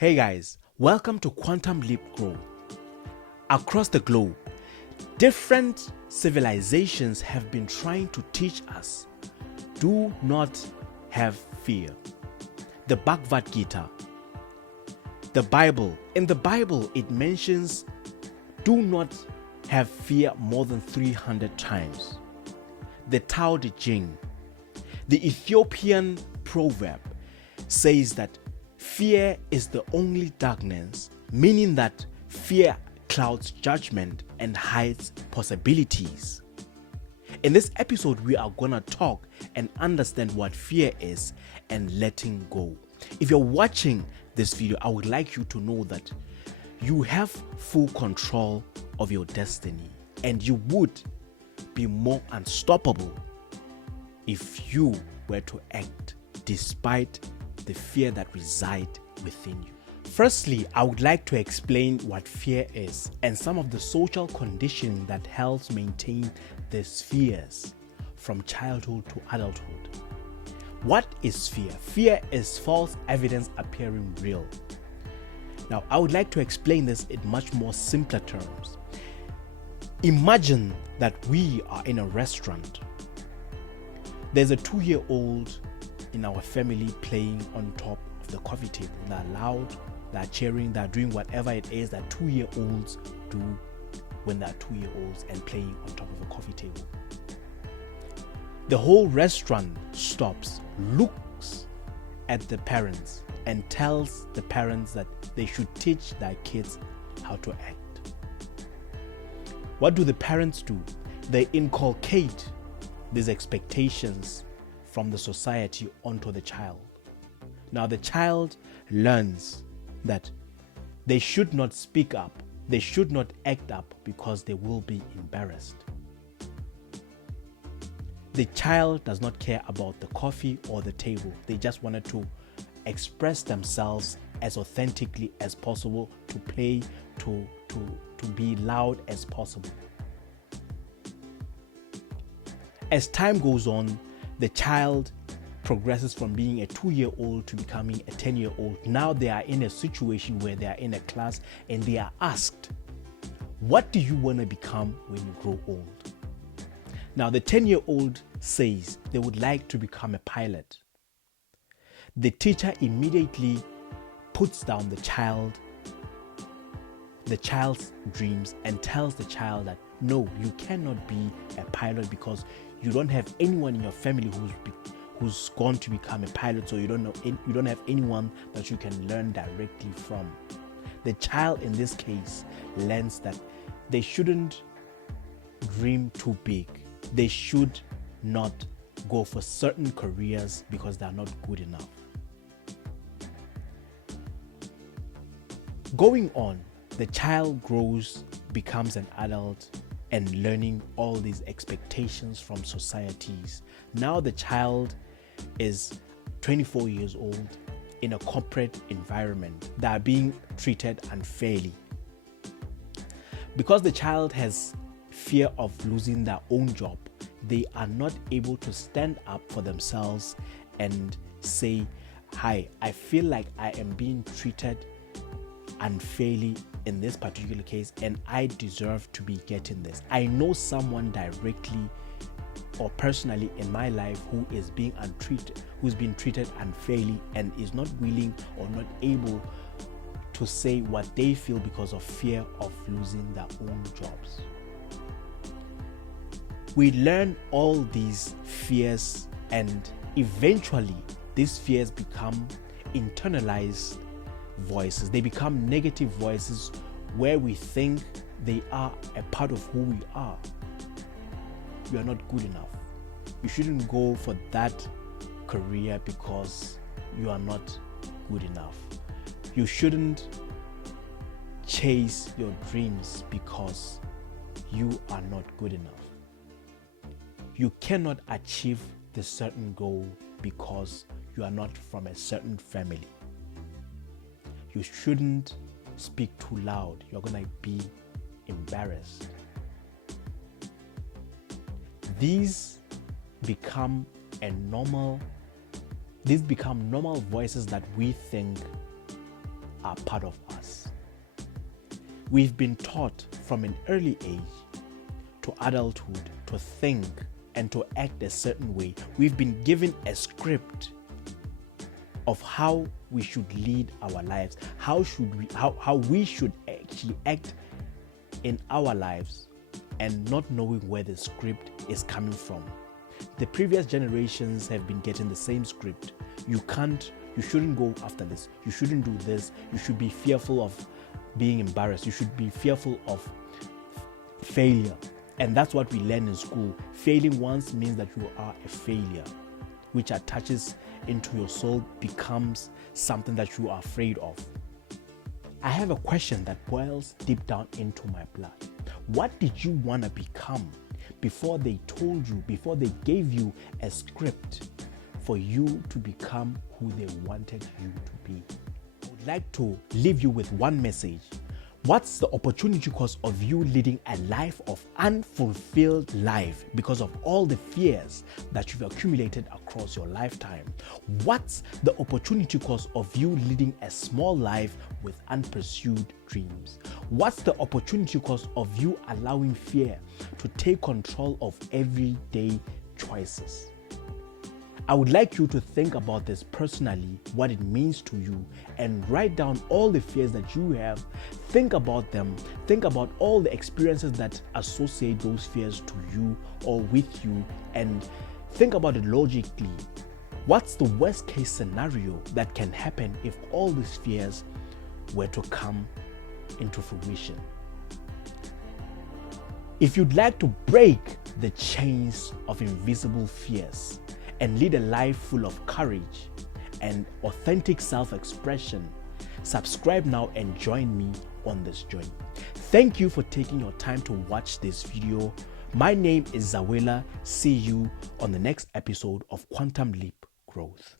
Hey guys, welcome to Quantum Leap Growth. Across the globe, different civilizations have been trying to teach us do not have fear. The Bhagavad Gita, the Bible. In the Bible, it mentions do not have fear more than 300 times. The Tao Te Ching, the Ethiopian proverb, says that fear is the only darkness, meaning that fear clouds judgment and hides possibilities. In this episode, we are going to talk and understand what fear is and letting go. If you're watching this video, I would like you to know that you have full control of your destiny and you would be more unstoppable if you were to act despite the fear that resides within you. Firstly, I would like to explain what fear is and some of the social conditioning that helps maintain these fears from childhood to adulthood. What is fear? Fear is false evidence appearing real. Now, I would like to explain this in much more simpler terms. Imagine that we are in a restaurant. There's a 2-year-old in our family playing on top of the coffee table. They're loud, they're cheering, they're doing whatever it is that 2-year-olds do when they're 2-year-olds and playing on top of a coffee table. The whole restaurant stops, looks at the parents and tells the parents that they should teach their kids how to act. What do the parents do? They inculcate these expectations from the society onto the child. Now the child learns that they should not speak up, they should not act up because they will be embarrassed. The child does not care about the coffee or the table. They just wanted to express themselves as authentically as possible, to play, to be loud as possible. As time goes on, the child progresses from being a 2-year-old to becoming a 10-year-old. Now they are in a situation where they are in a class and they are asked, what do you want to become when you grow old? Now the 10-year-old says they would like to become a pilot. The teacher immediately puts down the child's dreams and tells the child that no, you cannot be a pilot because you don't have anyone in your family who's going to become a pilot, so you don't have anyone that you can learn directly from. The child in this case learns that they shouldn't dream too big. They should not go for certain careers because they are not good enough. Going on, the child grows, becomes an adult, and learning all these expectations from societies. Now the child is 24 years old in a corporate environment. They are being treated unfairly. Because the child has fear of losing their own job, they are not able to stand up for themselves and say, hi, I feel like I am being treated unfairly in this particular case and I deserve to be getting this. I know someone directly or personally in my life who is being who's been treated unfairly and is not willing or not able to say what they feel because of fear of losing their own jobs. We learn all these fears and eventually these fears become internalized voices. They become negative voices where we think they are a part of who we are. You are not good enough. You shouldn't go for that career because you are not good enough. You shouldn't chase your dreams because you are not good enough. You cannot achieve the certain goal because you are not from a certain family. You shouldn't speak too loud. You're going to be embarrassed. These become normal voices that we think are part of us. We've been taught from an early age to adulthood to think and to act a certain way. We've been given a script of how we should lead our lives, how we should actually act in our lives, and not knowing where the script is coming from. The previous generations have been getting the same script. You shouldn't go after this, you shouldn't do this, you should be fearful of being embarrassed, you should be fearful of failure. And that's what we learn in school. Failing once means that you are a failure, which attaches into your soul, becomes something that you are afraid of. I have a question that boils deep down into my blood. What did you want to become before they told you, before they gave you a script for you to become who they wanted you to be? I would like to leave you with one message. What's the opportunity cost of you leading a life of unfulfilled life because of all the fears that you've accumulated across your lifetime? What's the opportunity cost of you leading a small life with unpursued dreams? What's the opportunity cost of you allowing fear to take control of everyday choices? I would like you to think about this personally, what it means to you, and write down all the fears that you have. Think about them. Think about all the experiences that associate those fears to you or with you, and think about it logically. What's the worst case scenario that can happen if all these fears were to come into fruition? If you'd like to break the chains of invisible fears and lead a life full of courage and authentic self-expression, subscribe now and join me on this journey. Thank you for taking your time to watch this video. My name is Zawela. See you on the next episode of Quantum Leap Growth.